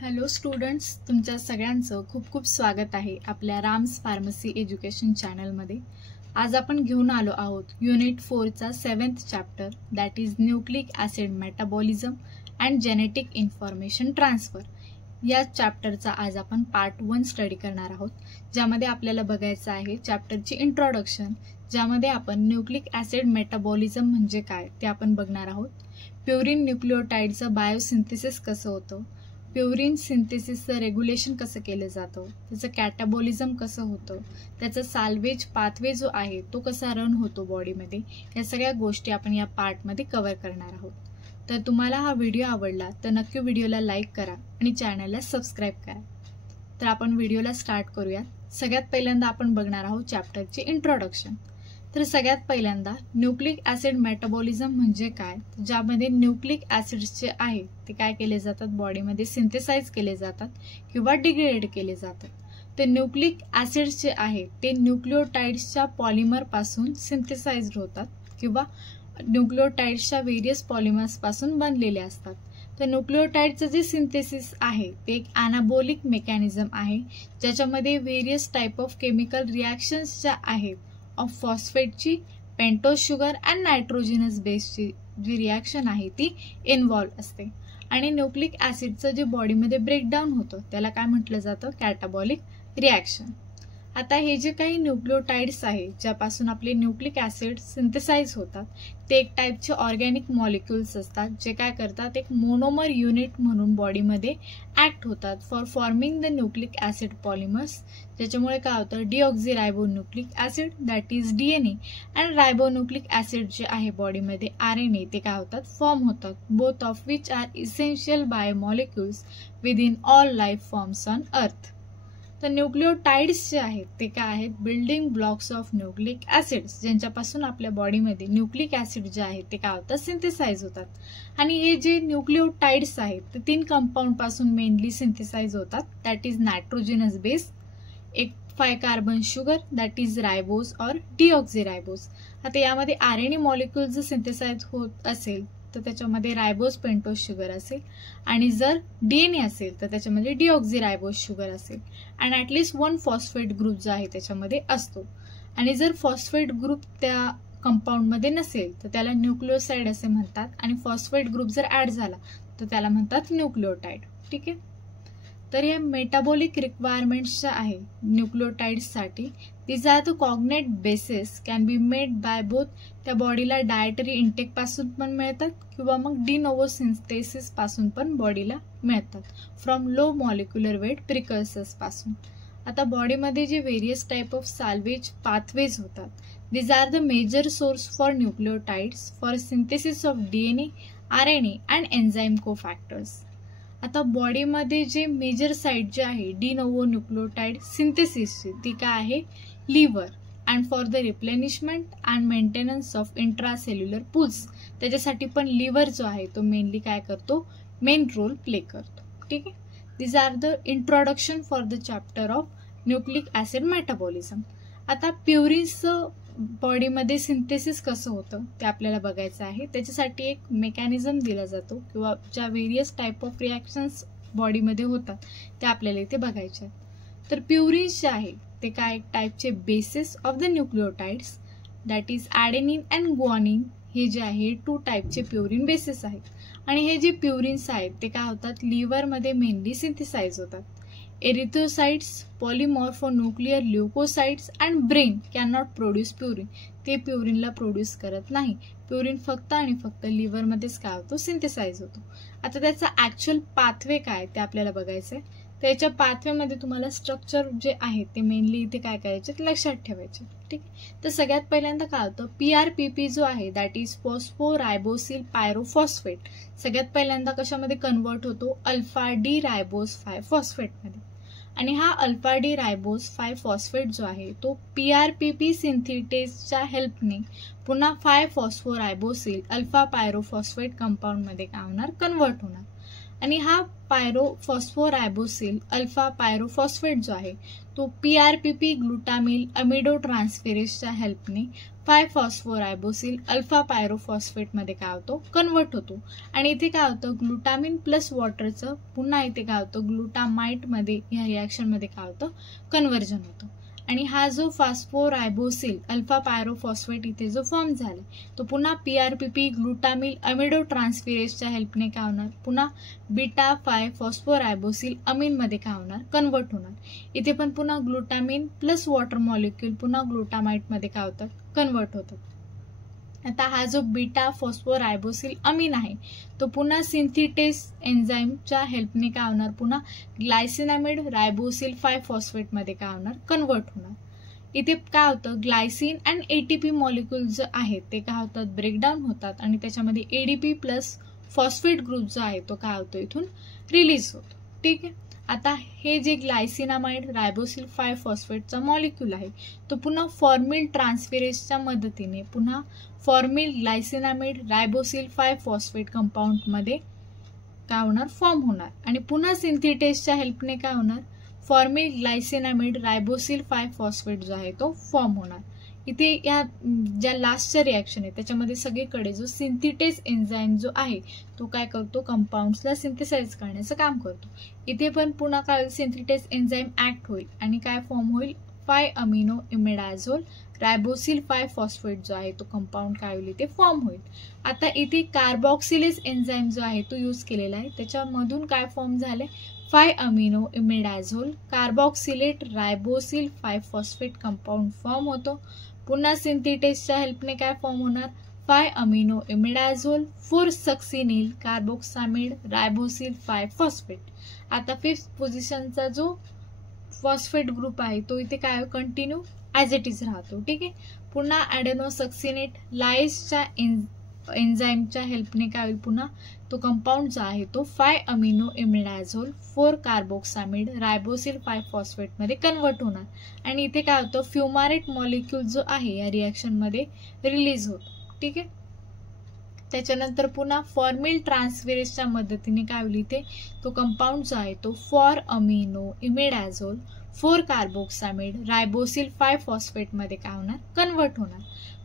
Hello students, तुमच्या सगळ्यांचं खूप खूप स्वागत आहे आपल्या राम्स फार्मसी एज्युकेशन चॅनलमध्ये। आज आपण घेऊन आलो आहोत युनिट 4चा 7th chapter that is nucleic acid metabolism and genetic information transfer. या चॅप्टरचा आज आपण पार्ट 1 स्टडी करणार आहोत, ज्यामध्ये आपल्याला बघायचं आहे चॅप्टरची इंट्रोडक्शन, ज्यामध्ये आपण न्यूक्लिक ॲसिड मेटाबॉलिझम म्हणजे काय ते आपण बघणार आहोत। प्युरिन न्यूक्लिओटाइडचं बायोसिंथेसिस कसं होतं, प्युरिन सिंथेसिसचं रेग्युलेशन कसं केलं जातं, त्याचं कॅटाबॉलिझम कसं होतं, त्याचा साल्वेज पाथवे जो आहे तो कसा रन होतो बॉडीमध्ये, या सगळ्या गोष्टी आपण या पार्टमध्ये कव्हर करणार आहोत। तर तुम्हाला हा व्हिडिओ आवडला तर नक्की व्हिडिओला लाईक करा आणि चॅनलला सबस्क्राईब करा। तर आपण व्हिडिओला स्टार्ट करूया। सगळ्यात पहिल्यांदा आपण बघणार आहोत चॅप्टरचे इंट्रोडक्शन। तर सगळ्यात पहिल्यांदा न्यूक्लिक ॲसिड मेटाबॉलिझम म्हणजे काय, ज्यामध्ये न्यूक्लिक ॲसिड्स जे आहे ते काय केले जातात, बॉडीमध्ये सिंथेसाइज केले जातात किंवा डिग्रेड केले जातात। तर न्यूक्लिक ॲसिड्स जे आहे ते न्यूक्लिओटाइड्सच्या पॉलिमरपासून सिंथेसाइज्ड होतात किंवा न्यूक्लिओटाइड्सच्या व्हेरियस पॉलिमर्सपासून बनलेले असतात। तर न्यूक्लिओटाइडचं जे सिंथेसिस आहे ते एक ॲनाबॉलिक मेकॅनिझम आहे, ज्याच्यामध्ये various type of chemical reactions ज्या आहेत ऑफ फॉस्फेटची, पेंटोज शुगर अँड नायट्रोजिनस बेसची जी रिॲक्शन आहे ती इन्व्हॉल्व असते। आणि न्यूक्लिक ॲसिडचं जे बॉडीमध्ये ब्रेकडाऊन होतं त्याला काय म्हटलं जातं, कॅटाबॉलिक रिॲक्शन। आता हे जे काही न्यूक्लिओटाइड्स आहेत ज्यापासून आपले न्यूक्लिक ॲसिड सिंथेसाइज होतात ते एक टाईपचे ऑर्गॅनिक मॉलिक्युल्स असतात, जे काय करतात एक मोनोमर युनिट म्हणून बॉडीमध्ये ॲक्ट होतात for forming the nucleic acid polymers. ज्याच्यामुळे काय होतं, deoxyribonucleic acid that is DNA and ribonucleic acid जे आहे बॉडीमध्ये RNA ते काय होतात, फॉर्म होतात, both of which are essential biomolecules within all life forms on earth. तर न्यूक्लिओटाइड्स जे आहेत ते काय आहेत, building blocks of nucleic acids, ज्यांच्यापासून आपल्या बॉडीमध्ये न्यूक्लिक ॲसिड जे आहे ते काय होतात, सिंथेसाइज होतात। आणि हे जे न्यूक्लिओटाइड्स आहेत ते 3 कंपाऊंड पासून मेनली सिंथेसाइज होतात, दॅट इज नायट्रोजिनस बेस, एक 5 कार्बन शुगर दॅट इज रायबोज और डिऑक्झिरायबोज। आता यामध्ये RNA मॉलिक्युल जर सिंथेसाइज होत असेल तर त्याच्यामध्ये रायबोज पेंटोज शुगर असेल, आणि जर DNA असेल तर त्याच्यामध्ये डिऑक्झिरायबोज शुगर असेल, अँड ॲटलिस्ट 1 फॉस्फेट ग्रुप जो आहे त्याच्यामध्ये असतो। आणि जर फॉस्फेट ग्रुप त्या कंपाऊंडमध्ये नसेल तर त्याला न्यूक्लिओसाइड असे म्हणतात, आणि फॉस्फेट ग्रुप जर ऍड झाला तर त्याला म्हणतात न्यूक्लिओटाइड। ठीक आहे। तर या मेटाबॉलिक रिक्वायरमेंट्स ज्या आहे न्यूक्लिओटाइड्ससाठी, these are the cognate basis can be made by both, त्या बॉडीला डायटरी इंटेक पासून पण मिळतात किंवा मग डिनोव्हो सिंथेसिस पासून पण बॉडीला मिळतात, from low molecular weight precursors पासून। आता बॉडीमध्ये जे various type of salvage pathways होतात, these are the major source for nucleotides for synthesis of DNA, RNA and enzyme cofactors. आता बॉडीमध्ये जे मेजर साईट जे आहे डिनोव्हो न्यूक्लिओटाइड सिंथेसिसची ती काय आहे, liver, and for the replenishment and maintenance of intracellular pools, त्याच्यासाठी पण लिव्हर जो आहे तो मेनली काय करतो, मेन रोल प्ले करतो। ठीक आहे। This are the introduction for the chapter of nucleic acid metabolism. आता प्युरिनचं बॉडीमध्ये सिंथेसिस कसं होतं ते आपल्याला बघायचं आहे। त्याच्यासाठी एक मेकॅनिझम दिला जातो किंवा ज्या व्हेरियस टाईप ऑफ रिॲक्शन्स बॉडीमध्ये होतात ते आपल्याला इथे बघायचे आहेत। तर प्युरिन्स जे आहे ते काय एक टाईपचे bases of the nucleotides that is adenine and guanine, हे जे आहे 2 टाईपचे प्युरिन बेसिस आहेत। आणि हे जे प्युरिन्स आहेत ते काय होतात, लिव्हरमध्ये मेनली सिंथेसाइज होतात। Erythrocytes, polymorphonuclear leukocytes and brain can not produce purine, ते प्युरिनला प्रोड्यूस करत नाही। प्युरिन फक्त आणि फक्त लिव्हरमध्येच काय होतो, सिंथेसाइज होतो। आता त्याचा ॲक्च्युअल पाथवे काय ते आपल्याला बघायचं आहे। त्याच्या पाथवेमध्ये तुम्हाला स्ट्रक्चर जे आहे ते मेनली इथे काय करायचे लक्षात ठेवायचे। ठीक आहे। तर सगळ्यात पहिल्यांदा काय होतं, PRPP जो आहे दॅट इज फॉस्फोरायबोसिल पायरोफॉस्फेट, सगळ्यात पहिल्यांदा कशामध्ये कन्वर्ट होतो, अल्फा डी रायबोज 5 फॉस्फेटमध्ये। आणि हा अल्फा डी रायबोज 5 फॉस्फेट जो आहे तो PRPP सिंथेटेजच्या हेल्पने पुन्हा 5 फॉस्फोरायबोसिल अल्फा पायरोफॉस्फेट कंपाऊंडमध्ये काय होणार, कन्वर्ट होणार। आणि हा फॉस्फोरायबोसिल अल्फा पायरोफॉस्फेट जो आहे तो PRPP ग्लुटामिल अमिडो ट्रान्सफेरेजच्या हेल्पने 5-फॉस्फोरायबोसिल अल्फा पायरोफॉस्फेट मध्ये काय होतो, कन्वर्ट होतो. आणि इथे काय होतं, ग्लुटामिन प्लस वॉटरचं पुन्हा इथे काय होतं, ग्लुटामाइट मध्ये या रिॲक्शन मध्ये काय होतं, कन्व्हर्जन होतं. आणि हा जो फॉस्फोरायबोसिल अल्फा पायरोफॉस्फेट इथे जो फॉर्म झाला तो पुन्हा PRPP ग्लुटामिल अमिडो ट्रान्सफिरेजच्या हेल्पने काय होणार, पुन्हा बीटा 5-फॉस्फोरायबोसिल अमीन मध्ये काय होणार, कन्वर्ट होणार. इथे पण पुन्हा ग्लुटामिन प्लस वॉटर मॉलिक्यूल पुन्हा ग्लुटामाइट मध्ये काय होतात, कन्वर्ट होतात. आता हा जो बीटा फॉस्फोरायबोसिल अमीन आहे तो पुन्हा सिंथेटेस एन्झाईमच्या हेल्पने काय होणार, पुन्हा ग्लायसिनामिड रायबोसिल 5-फॉस्फेट मध्ये काय होणार, कन्वर्ट होणार. इथे काय होतं, ग्लायसिन अँड ATP मॉलिक्यूल जे आहेत ते काय होतात, ब्रेकडाऊन होतात आणि त्याच्यामध्ये ADP प्लस फॉस्फेट ग्रुप जो आहे तो काय होतो, इथून रिलीज होतो. ठीक आहे. आता हे जे ग्लायसिनामाइड रायबोसिल 5-फॉस्फेटचा मॉलिक्यूल आहे तो पुन्हा फॉर्मिल ट्रान्सफिरेजच्या मदतीने पुन्हा फॉर्मिल ग्लायसिनामिड रायबोसिल 5-फॉस्फेट कंपाऊंड मध्ये काय होणार, फॉर्म होणार. आणि पुन्हा सिंथेटेसच्या हेल्पने काय होणार, फॉर्मिल ग्लायसिनामिड रायबोसिल 5-फॉस्फेट जो आहे तो फॉर्म होणार. इथे या ज्या लास्टच्या रिॲक्शन आहे त्याच्यामध्ये सगळीकडे जो सिंथेटेस एन्झाईम जो आहे तो काय करतो, कंपाऊंड्सला सिंथेसाइज करण्याचं काम करतो. इथे पण पुन्हा काय, सिंथेटेस एन्झाईम ऍक्ट होईल आणि काय फॉर्म होईल, 5-अमिनो इमिडाझोल रायबोसिल 5-फॉस्फेट जो आहे तो कंपाऊंड काय होईल, इथे फॉर्म होईल. आता इथे कार्बॉक्सिलेज एन्झाईम जो आहे तो यूज केलेला आहे, त्याच्यामधून काय फॉर्म झाले, 5-अमिनो इमिडाझोल कार्बॉक्सिलेट रायबोसिल 5-फॉस्फेट कंपाऊंड फॉर्म होतो. पुन्हा सिंथेटेसच्या हेल्पने काय फॉर्म होणार, 5-अमिनो इमिडाझोल 4-सक्सिनिल कार्बोक्सामिड रायबोसिल 5-फॉस्फेट. आता 5th पोझिशनचा जो फॉस्फेट ग्रुप आहे तो इथे काय कंटिन्यू ॲज इट इज राहतो. ठीक आहे. पुन्हा ॲडेनोसक्सिनेट लाईसच्या एन्झाईमच्या हेल्पने काय होईल, पुन्हा तो कंपाऊंड जो आहे तो 5-अमिनो इमिडाझोल 4-कार्बोक्सामिड रायबोसिल 5-फॉस्फेट मध्ये कन्वर्ट होणार. आणि इथे काय होतं, फ्युमारेट मॉलिक्यूल जो आहे या रिॲक्शन मध्ये रिलीज होतो. ठीक आहे. त्याच्यानंतर पुन्हा फॉर्मिल ट्रान्सफिरेजच्या मदतीने काय होईल, इथे तो कंपाऊंड जो आहे तो 4-अमिनो इमिडाझोल 4-कार्बोक्सामिड रायबोसिल 5-फॉस्फेट मध्ये काय होणार, कन्वर्ट होणार.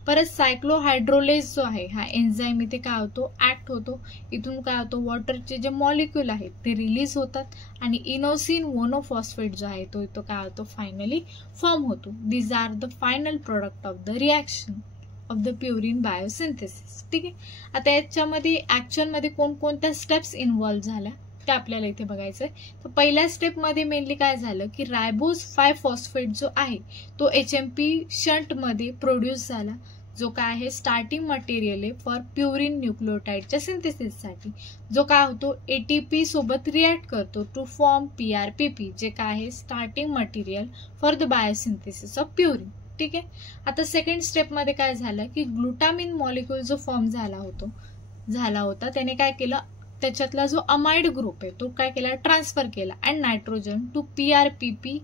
परत सायक्लोहायड्रोलेज जो आहे हा एन्झाईम इथे काय होतो, ऍक्ट होतो. इथून काय होतो, वॉटरचे जे मॉलिक्यूल आहेत ते रिलीज होतात आणि इनोसिन मोनोफॉस्फेट जो आहे तो इथं काय होतो, फायनली फॉर्म होतो. These are the final product of the reaction of the purine biosynthesis. ठीक आहे. आता याच्यामध्ये ऍक्च्युअल मध्ये कोणकोणत्या स्टेप्स इन्व्हॉल्व्ह झाल्या ते आपल्याला इथे बघायचंय. तर पहिल्या स्टेप मध्ये मेनली काय झालं की रायबोस 5-फॉस्फेट जो आहे तो HMP शंट मध्ये प्रोड्यूस झाला, जो काय आहे स्टार्टिंग मटेरियल आहे फॉर प्युरिन न्यूक्लियोटाइडच्या सिंथेसिससाठी, जो काय होतो ATP सोबत रिॲक्ट करतो टू फॉर्म PRPP, जे काय आहे starting material for the biosynthesis of purine. ठीक आहे. आता सेकंड स्टेप मध्ये काय झालं की ग्लुटामिन मॉलिक्यूल जो फॉर्म झाला होता त्याने काय केलं, त्याच्यातला जो अमाइड ग्रुप आहे तो काय केला, ट्रान्सफर केला and nitrogen to PRPP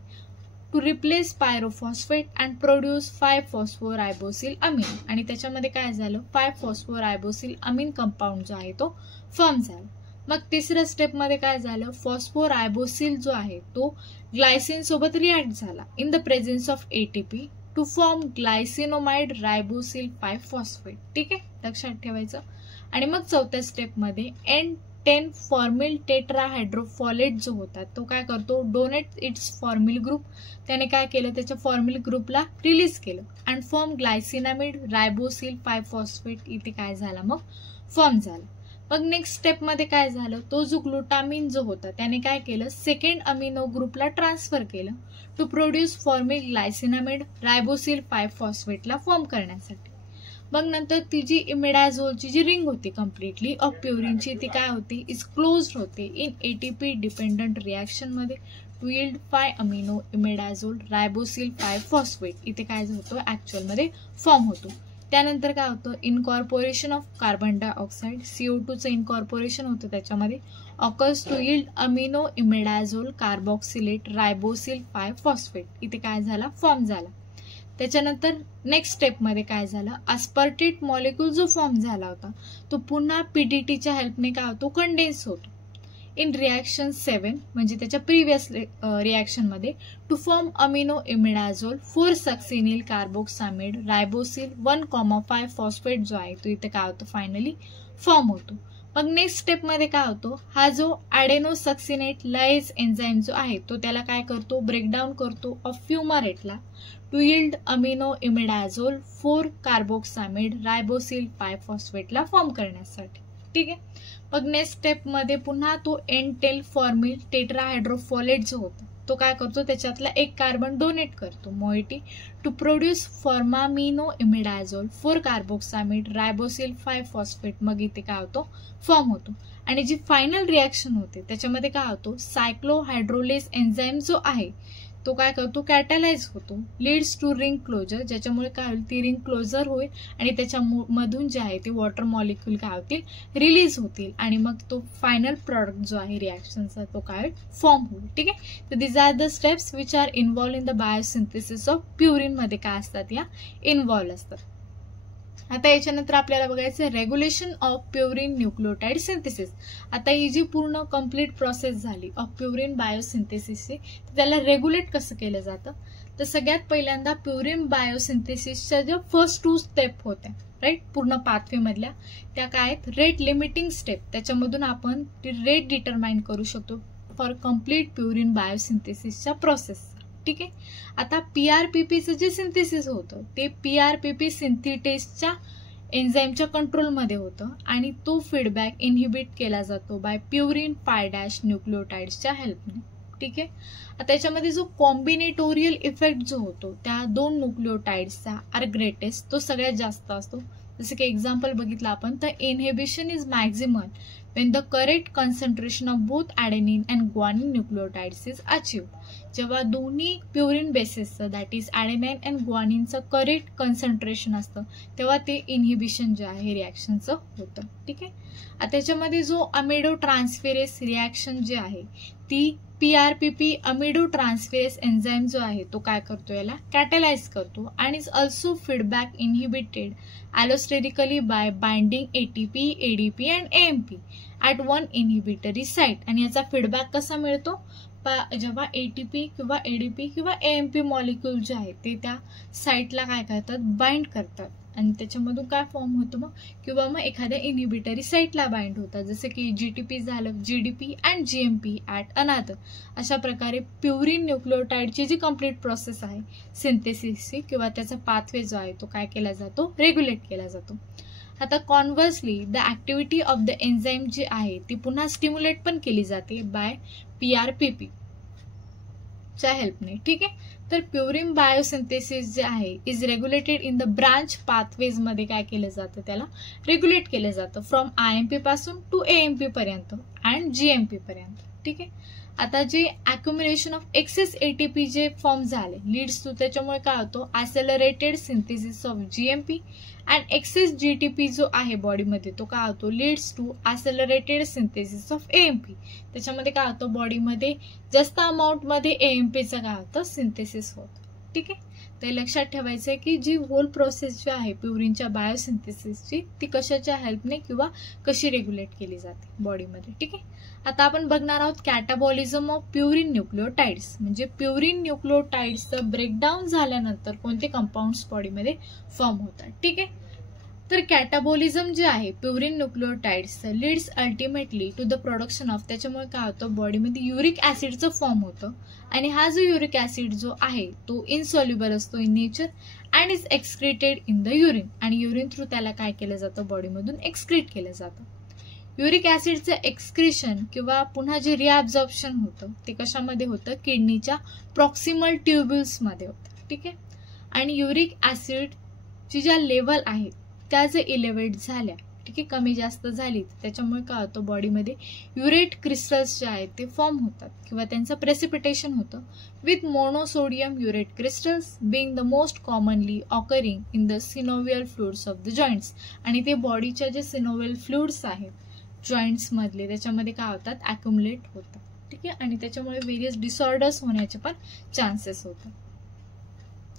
to replace pyrophosphate and produce five phosphoribosyl amine. आणि त्याच्यामध्ये काय झालं, 5-फॉस्फोरायबोसिल अमीन कंपाऊंड जो आहे तो फॉर्म झाला. मग तिसऱ्या स्टेप मध्ये काय झालं, फॉस्फोरायबोसिल जो आहे तो ग्लायसिन सोबत रिॲक्ट झाला in the presence of ATP to form glycinamide ribosyl five phosphate. ठीक आहे, लक्षात ठेवायचं. आणि मग चौथ्या स्टेप मध्ये N10 फॉर्मिल टेट्राहायड्रोफॉलेट जो होता तो काय करतो, डोनेट इट्स फॉर्मिल ग्रुप. त्याने काय केलं, त्याच्या फॉर्मिल ग्रुपला रिलीज केलं अँड फॉर्म ग्लायसिनामिड रायबोसिल 5-फॉस्फेट इथे काय झाला, मग फॉर्म झाला. मग नेक्स्ट स्टेप मध्ये काय झालं, तो जो ग्लुटामिन जो होता त्याने काय केलं, सेकंड अमिनो ग्रुपला ट्रान्सफर केलं टू प्रोड्यूस फॉर्मिल ग्लायसिनामिड रायबोसिल 5-फॉस्फेटला फॉर्म करण्यासाठी. मग नंतर ती जी इमिडाझोलची जी रिंग होती कम्प्लिटली ऑफ प्युरिनची ती काय होती, इज क्लोज्ड होते इन ATP डिपेंडंट रिॲक्शन मध्ये टू यील्ड 5-अमिनो इमिडाझोल रायबोसिल 5-फॉस्फेट इथे काय होतो, ऍक्च्युअल मध्ये फॉर्म होतो. त्यानंतर काय होतं, इनकॉर्पोरेशन ऑफ कार्बन डायऑक्साईड CO2चं इनकॉर्पोरेशन होतं त्याच्यामध्ये, occurs to yield amino imidazole carboxylate ribosyl five phosphate इथे काय झाला, फॉर्म झाला. त्याच्यानंतर नेक्स्ट स्टेप मध्ये काय झालं, अस्पर्टेट मॉलिक्यूल जो फॉर्म झाला होता तो पुन्हा PDTच्या हेल्पने काय होतो, कंडेन्स होतो इन रिॲक्शन 7 म्हणजे त्याच्या प्रिव्हियस रिॲक्शन मध्ये to form amino imidazole 4 succinyl carboxamide ribosyl 1,5 phosphate जो आहे तो इथे काय होतो फायनली फॉर्म होतो. मग नेक्स्ट स्टेप मध्ये काय होतो, हा जो ॲडेनोसक्सिनेट लायज एन्झाईम जो आहे तो त्याला काय करतो, ब्रेकडाऊन करतो ऑफ फ्युमारेटला to yield amino imidazole 4 carboxamide ribosyl 5 फॉस्फेटला फॉर्म करण्यासाठी. ठीक आहे. मग नेक्स्ट स्टेप मध्ये पुन्हा तो एन-टेल फॉर्मिल टेट्राहायड्रोफॉलेट जो होता तो काय करतो, त्याच्यातला एक कार्बन डोनेट करतो moiety to produce फॉर्मामिनो इमिडाझोल 4 carboxamide ribosyl 5 phosphate. मग इथे काय होतो फॉर्म होतो. आणि जी फायनल रिॲक्शन होते त्याच्यामध्ये काय होतो, सायक्लोहायड्रोलेज एन्झाईम जो आहे तो काय करतो, कॅटलाइज होतो, लीड्स टू रिंग क्लोजर, ज्याच्यामुळे काय होईल ती रिंग क्लोजर होईल आणि त्याच्यामधून जे आहे ते वॉटर मॉलिक्यूल काय होतील रिलीज होतील आणि मग तो फायनल प्रॉडक्ट जो आहे रिॲक्शनचा तो काय फॉर्म होईल. ठीक आहे. तर this are the steps which are involve in the biosynthesis of purine मध्ये काय असतात या इन्व्हॉल्व असतात. आता याच्यानंतर आपल्याला बघायचं regulation of purine nucleotide synthesis. आता ही जी पूर्ण कंप्लीट प्रोसेस झाली ऑफ प्युरिन बायोसिंथेसिसची त्याला रेग्युलेट कसं केलं जातं, तर सगळ्यात पहिल्यांदा प्युरिन बायोसिंथेसिसच्या ज्या फर्स्ट 2 स्टेप होत्या राईट पूर्ण पाथवे मधल्या त्या काय आहेत, रेट लिमिटिंग स्टेप, त्याच्यामधून आपण रेट डिटरमाइन करू शकतो फॉर कम्प्लीट प्युरिन बायोसिंथेसिसच्या प्रोसेस. ठीक आहे. आता पीआरपीपीचं जे सिंथेसिस होतं ते पीआरपीपी सिंथिटेसच्या एन्झाईमच्या कंट्रोलमध्ये होतं आणि तो फीडबॅक इनहिबिट केला जातो बाय प्युरिन 5' न्यूक्लियोटाइड्सच्या हेल्पने. ठीक आहे. आता त्याच्यामध्ये जो कॉम्बिनेटोरियल इफेक्ट जो होतो त्या 2 न्यूक्लियोटाइड्सचा आर ग्रेटेस्ट, तो सगळ्यात जास्त असतो. जसं की एक्झाम्पल बघितलं आपण तर inhibition is maximum when the correct concentration of both adenine and guanine nucleotides is achieved. जेव्हा दोन्ही प्युरिन बेसिसचं दॅट इज ॲडेनाइन अँड ग्वानिनचं करेक्ट कन्सन्ट्रेशन असतं तेव्हा ते इनहिबिशन जे आहे रिॲक्शनचं होतं. ठीक आहे. आता त्याच्यामध्ये जो अमिडो ट्रान्सफेरेस रिॲक्शन जे आहे ती पीआरपीपी अमिडो ट्रान्सफेरेस एन्झाईम जो आहे तो काय करतो, याला कॅटलाइज करतो आणि is also feedback inhibited allosterically by binding ATP ADP and AMP at 1 inhibitory site. आणि याचा फीडबॅक कसा मिळतो, जेव्हा एटीपी किंवा एडीपी किंवा एएमपी मॉलिक्यूल जे आहे ते त्या साईटला काय करतात, बाइंड करतात आणि त्याच्यामधून काय फॉर्म होतो मग, किंवा मग एखाद्या इनहिबिटरी साईटला बाइंड होतात, जसं की जीटीपी झालं, जीडीपी अँड जीएमपी ॲट अनादर. अशा प्रकारे प्युरिन न्यूक्लियोटाइडची जी कम्प्लीट प्रोसेस आहे सिंथेसिसची किंवा त्याचा पाथवे जो आहे तो काय केला जातो, रेग्युलेट केला जातो. आता conversely the activity of the enzyme जी आहे ती पुन्हा स्टिम्युलेट पण केली जाते बाय पीआरपीपी च्या हेल्पने. ठीक आहे. तर प्युरिन बायोसिंथेसिस जे आहे is regulated in the branch pathways मध्ये काय केलं जातं, त्याला रेग्युलेट केलं जातं फ्रॉम आयएमपी पासून टू एएमपी पर्यंत अँड जीएमपी पर्यंत. ठीक आहे. आता जे अक्युम्युलेशन ऑफ एक्सेस एटीपी जे फॉर्म झाले लीड्स टू, त्याच्यामुळे काय होतो accelerated synthesis of GMP and excess GTP जो आहे बॉडीमध्ये तो काय होतो, leads to accelerated synthesis of AMP. त्याच्यामध्ये काय होतं, बॉडीमध्ये जास्त अमाऊंटमध्ये एएमपीचं काय होतं सिंथेसिस होतं. ठीक आहे. ते लक्षात ठेवायचं आहे की जी होल प्रोसेस जी आहे प्युरिनच्या बायोसिंथेसिसची ती कशाच्या हेल्पने किंवा कशी रेग्युलेट केली जाते बॉडीमध्ये. ठीक आहे. आता आपण बघणार आहोत कॅटाबॉलिझम ऑफ प्युरिन न्यूक्लियोटाइड्स, म्हणजे प्युरिन न्यूक्लियोटाइड्सचं ब्रेकडाऊन झाल्यानंतर कोणते कंपाऊंड्स बॉडीमध्ये फॉर्म होतात. ठीक आहे. तर कॅटाबॉलिझम जे आहे प्युरिन न्यूक्लियोटाइड्सचं leads ultimately to the production of, त्याच्यामुळे काय होतं बॉडीमध्ये युरिक ऍसिडचं फॉर्म होतं आणि हा जो युरिक ऍसिड जो आहे तो इनसॉल्युबल असतो in nature and is excreted in the urine आणि युरिन थ्रू त्याला काय केलं जातं बॉडीमधून एक्सक्रीट केलं जातं. युरिक ऍसिडचं एक्सक्रिशन किंवा पुन्हा जे रिअब्झॉर्प्शन होतं ते कशामध्ये होतं, किडनीच्या प्रॉक्सिमल ट्युब्युल्समध्ये होतं. ठीक आहे. आणि युरिक ऍसिडची ज्या लेवल आहेत त्या जर इलेव्हेट झाल्या, ठीक आहे, कमी जास्त झाली त्याच्यामुळे काय होतं बॉडीमध्ये युरेट क्रिस्टल्स जे आहेत ते फॉर्म होतात किंवा त्यांचं प्रेसिपिटेशन होतं with monosodium urate crystals being the most commonly occurring in the synovial fluids of the joints. आणि ते बॉडीच्या जे सिनोवियल फ्लुइड्स आहेत जॉईंट्स मधले त्याच्यामध्ये काय होतात, अॅक्युमुलेट होतात. ठीक आहे. आणि त्याच्यामुळे व्हेरियस डिसऑर्डर्स होण्याचे पण चान्सेस होतात.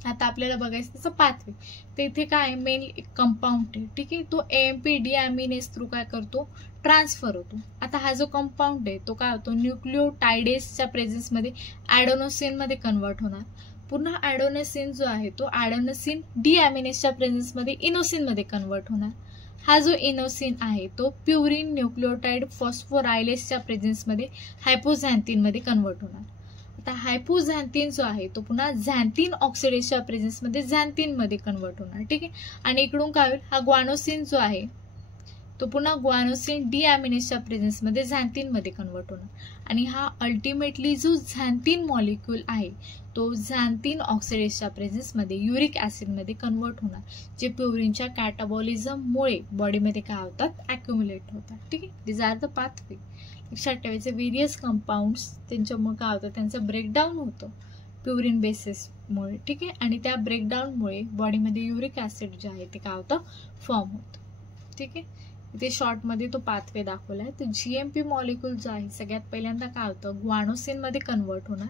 आता आपल्याला बघायचं त्याचा पाथवे. तर इथे काय मेन कंपाऊंड आहे, ठीक आहे, तो AMP डिॲमिनेज थ्रू काय करतो, ट्रान्सफर होतो. आता हा जो कंपाऊंड आहे तो काय होतो, न्यूक्लिओटाइडेसच्या प्रेझेन्समध्ये ॲडेनोसिन मध्ये कन्वर्ट होणार. पुन्हा ॲडेनोसिन जो आहे तो ॲडेनोसिन डिॲमिनेजच्या प्रेझेन्समध्ये इनोसिन मध्ये कन्वर्ट होणार. हा जो इनोसिन आहे तो प्युरिन न्यूक्लिओटाइड फॉस्फोरायलेसच्या प्रेझेन्समध्ये हायपोझॅन्थिन मध्ये कन्वर्ट होणार. आता हायपोझॅन्थिन जो आहे तो पुन्हा झॅन्थिन ऑक्सिडेजच्या प्रेझेन्समध्ये झॅन्थिन मध्ये कन्वर्ट होणार, ठीक आहे. आणि इकडून काय होईल, हा ग्वानोसिन जो आहे तो पुन्हा ग्वानोसिन डिॲमिनेजच्या प्रेझेन्समध्ये झॅन्थिन मध्ये कन्वर्ट होणार. आणि हा अल्टिमेटली जो झॅन्थिन मॉलिक्यूल आहे तो झॅन्थिन ऑक्सिडेजच्या प्रेझेन्समध्ये युरिक ऍसिड मध्ये कन्वर्ट होणार, जे प्युरिनच्या कॅटाबॉलिझममुळे बॉडीमध्ये काय होतात, ॲक्युम्युलेट होतात, ठीक आहे. This are the pathway. लक्षात ठेवायचे व्हेरियस कंपाऊंड्स त्यांच्यामुळे काय होतं, त्यांचं ब्रेकडाऊन होतं प्युरिन बेसिसमुळे, ठीक आहे. आणि त्या ब्रेकडाऊनमुळे बॉडीमध्ये युरिक ऍसिड जे आहे ते काय होतं, फॉर्म होतं, ठीक आहे. इथे शॉर्टमध्ये तो पाथवे दाखवलाय. तर GMP मॉलिक्यूल जो आहे सगळ्यात पहिल्यांदा काय होतं, ग्वानोसिन मध्ये कन्वर्ट होणार.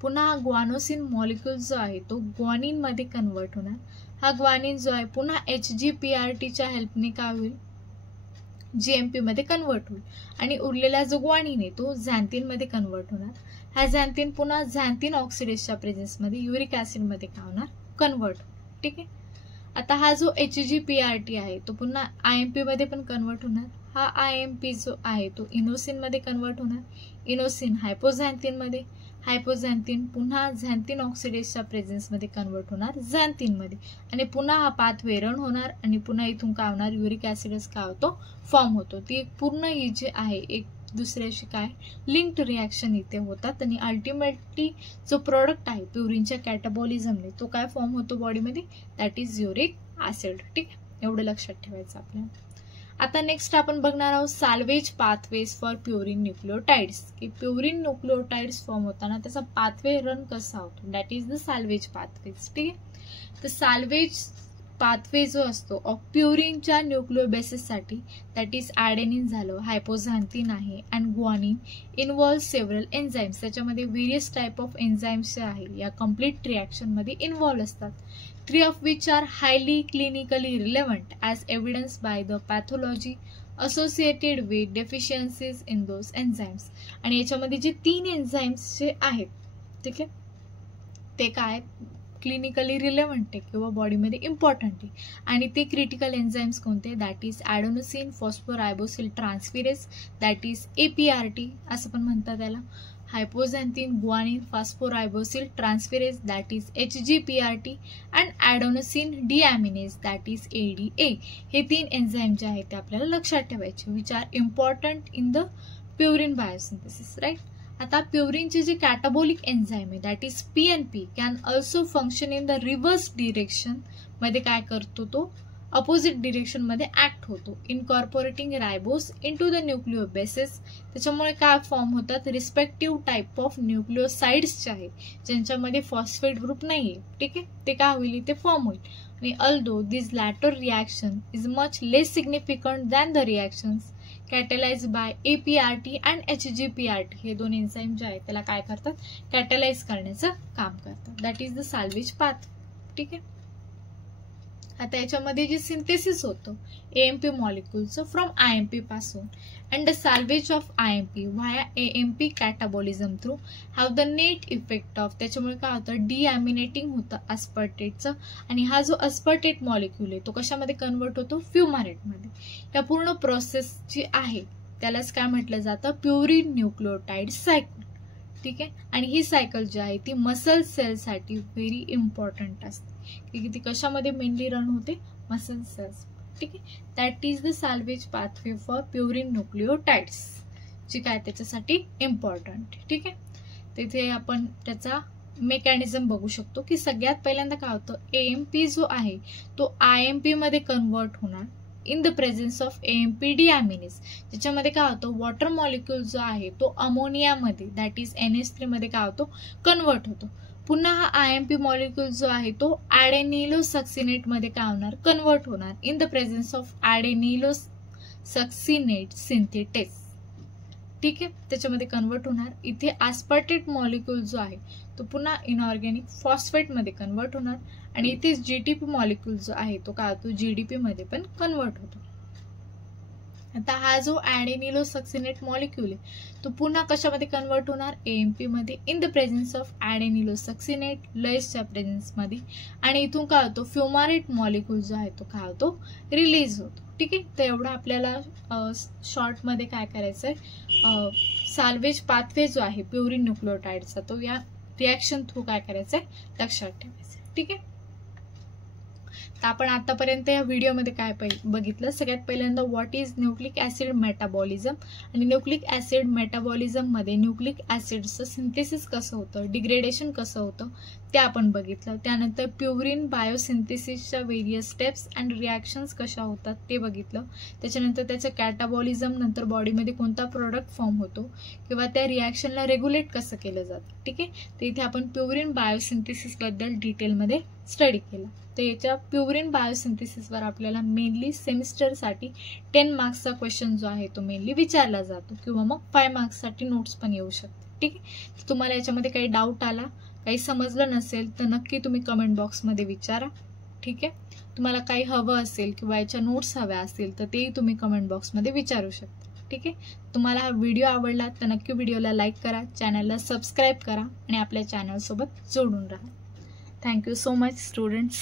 पुन्हा हा ग्वानोसिन मॉलिक्यूल जो आहे तो ग्वानिन मध्ये कन्वर्ट होणार. हा ग्वानिन जो आहे पुन्हा HGPRTच्या हेल्पने काय होईल, GMP मध्ये कन्वर्ट होईल. आणि उरलेला जो ग्वानिन आहे तो झॅन्थिन मध्ये कन्वर्ट होणार. हा झॅन्थिन पुन्हा झॅन्थिन ऑक्सिडेजच्या प्रेझेन्समध्ये युरिक ऍसिड मध्ये काय होणार, कन्वर्ट, ठीक आहे. आता हा जो HGPRT आहे तो पुन्हा IMP मध्ये पण कन्वर्ट होणार. हा IMP जो आहे तो इनोसिन मध्ये कन्वर्ट होणार. इनोसिन हायपोझॅन्थिन मध्ये, हायपोझॅन्थिन पुन्हा झॅन्थिन ऑक्सिडेजच्या प्रेझेन्समध्ये कन्वर्ट होणार झॅन्थिन मध्ये. आणि पुन्हा हा पाथवे रन होणार आणि पुन्हा इथून काय होणार, युरिक ऍसिडच काय होतो, फॉर्म होतो. ती एक पूर्ण ही जी आहे एक दुसऱ्याशी काय लिंक्ड रिॲक्शन इथे होतात. आणि अल्टिमेटली जो प्रोडक्ट आहे प्युरिनच्या कॅटाबॉलिझमने तो काय फॉर्म होतो बॉडीमध्ये, दॅट इज युरिक ऍसिड, ठीक आहे. एवढं लक्षात ठेवायचं आपल्याला. आता नेक्स्ट आपण बघणार आहोत साल्वेज पाथवेज फॉर प्युरिन न्यूक्लिओटाइड्स, की प्युरिन न्यूक्लिओटाइड्स फॉर्म होताना त्याचा पाथवे रन कसा होतो, that is the salvage pathways, ठीक आहे. तर साल्वेज पाथवे जो असतो ऑफ प्युरिनच्या न्यूक्लिओबेसिससाठी, दॅट इज ॲडेनिन झालं, हायपोझॅन्थिन आहे and guanine, involve several enzymes. त्याच्यामध्ये व्हेरियस टाईप ऑफ एन्झाईम्स जे आहे या कम्प्लीट रिॲक्शनमध्ये इन्व्हॉल्व असतात. 3 of which are highly clinically relevant as evidenced by the pathology associated with deficiencies in those enzymes. आणि याच्यामध्ये जे 3 एन्झाईम्स जे आहेत, ठीक आहे, ते काय क्लिनिकली रिलेव्हंट आहे किंवा बॉडीमध्ये इम्पॉर्टंट आहे. आणि ते क्रिटिकल एन्झाईम्स कोणते, that is adenosine phosphoribosyl transferase, that is APRT असं पण म्हणतात त्याला. Hypoxanthine guanine phosphoribosyl transferase, that is HGPRT and adenosine deaminase, that is ADA. हे 3 एन्झाईम जे आहेत ते आपल्याला लक्षात ठेवायचे, which are important in the purine biosynthesis, right. आता प्युरिनचे जे कॅटाबॉलिक एन्झाईम आहे that is PNP can also function in the reverse direction मध्ये काय करतो, तो अपोजिट डिरेक्शन मध्ये ऍक्ट होतो, incorporating ribose into the nucleobases. त्याच्यामुळे काय फॉर्म होतात, रिस्पेक्टिव्ह टाईप ऑफ न्यूक्लिओसाइड्स जे आहेत ज्यांच्यामध्ये फॉस्फेट ग्रुप नाहीये, ठीक आहे, ते काय होईल, ते फॉर्म होईल. आणि although this latter reaction is much less significant than the reactions catalyse by APRT and HGPRT. हे 2 एन्झाईम जे आहेत त्याला काय करतात, कॅटलाइज करण्याचं काम करतात. That is the salvage path, ठीक आहे. आता याच्यामध्ये जे सिंथेसिस होतं AMP मॉलिक्यूलचं फ्रॉम IMP पासून and the salvage of IMP via AMP catabolism through have the net effect of, त्याच्यामुळे काय होतं, डिॲमिनेटिंग होतं अस्पर्टेटचं. आणि हा जो अस्पर्टेट मॉलिक्यूल आहे तो कशामध्ये कन्वर्ट होतो, फ्युमारेटमध्ये. या पूर्ण प्रोसेस जी आहे त्यालाच काय म्हटलं जातं, प्युरिन न्यूक्लिओटाइड सायकल, ठीक आहे. आणि ही सायकल जी आहे ती मसल सेलसाठी व्हेरी इम्पॉर्टंट असते, की ती कशामध्ये मेनली रन होते, मसल सेल्स, ठीक आहे. That is the salvage pathway for purine nucleotides, जी काय त्याच्यासाठी इम्पॉर्टंट, ठीक आहे. तिथे आपण त्याचा मेकॅनिझम बघू शकतो, की सगळ्यात पहिल्यांदा काय होतं, AMP जो आहे तो IMP मध्ये कन्वर्ट होणार in the presence of AMP डिॲमिनेज. त्याच्यामध्ये काय होतं, वॉटर मॉलिक्यूल जो आहे तो अमोनियामध्ये दॅट इज NH3 मध्ये काय होतो, कन्वर्ट होतो. पुन्हा हा IMP मॉलिक्यूल जो आहे तो ॲडेनिलोसक्सिनेट मध्ये काय होणार, कन्वर्ट होणार in the presence of adenylosuccinate synthetase, ठीक आहे, त्याच्यामध्ये कन्वर्ट होणार. इथे ॲस्पार्टेट मॉलिक्यूल जो आहे तो पुन्हा इनऑर्गॅनिक फॉस्फेटमध्ये कन्वर्ट होणार आणि इथे जीटीपी मॉलिक्यूल जो आहे तो काय होतो जीडीपी मध्ये पण कन्वर्ट होतो. आता हा जो ॲडेनिलोसक्सिनेट मॉलिक्यूल आहे तो पुन्हा कशामध्ये कन्वर्ट होणार एएमपी मध्ये in the presence of adenylosuccinate लयसच्या प्रेझेन्स मध्ये आणि इथून काय होतो फ्युमारेट मॉलिक्यूल जो आहे तो काय होतो रिलीज होतो. ठीक आहे, तर एवढं आपल्याला शॉर्ट मध्ये काय करायचं आहे साल्वेज पाथवे जो आहे प्युरिन न्यूक्लियोटाइडचा तो या रिॲक्शन थ्रू काय करायचं आहे लक्षात ठेवायचं. ठीक आहे, तर आपण आतापर्यंत या व्हिडिओमध्ये काय बघितलं सगळ्यात पहिल्यांदा what is nucleic acid metabolism आणि न्यूक्लिक ऍसिड मेटाबॉलिझम मध्ये न्यूक्लिक ऍसिडचं सिंथेसिस कसं होतं डिग्रेडेशन कसं होतं ते आपण बघितलं. त्यानंतर प्युरिन बायोसिंथेसिसच्या वेरियस स्टेप्स अँड रिॲक्शन्स कशा होतात ते बघितलं. त्याच्यानंतर त्याचं कॅटाबॉलिझम नंतर बॉडीमध्ये कोणता प्रोडक्ट फॉर्म होतो किंवा त्या रिॲक्शनला रेग्युलेट कसं केलं जातं. ठीक आहे, तर इथे आपण प्युरिन बायोसिंथेसिस बद्दल डिटेलमध्ये स्टडी केला. तर याच्या प्युरिन बायोसिंथेसिसवर आपल्याला मेनली सेमिस्टरसाठी 10 मार्क्सचा क्वेश्चन जो आहे तो मेनली विचारला जातो किंवा मग 5 मार्क्ससाठी नोट्स पण येऊ शकते. ठीक आहे, तुम्हाला याच्यामध्ये काही डाऊट आला काही समजलं नसेल तर नक्की तुम्ही कमेंट बॉक्समध्ये विचारा. ठीक आहे, तुम्हाला काही हवं असेल किंवा याच्या नोट्स हव्या असतील तर तेही तुम्ही कमेंट बॉक्समध्ये विचारू शकता. ठीक आहे, तुम्हाला हा व्हिडिओ आवडला तर नक्की व्हिडिओला लाईक करा, चॅनलला सबस्क्राईब करा आणि आपल्या चॅनलसोबत जोडून राहा. Thank you so much students.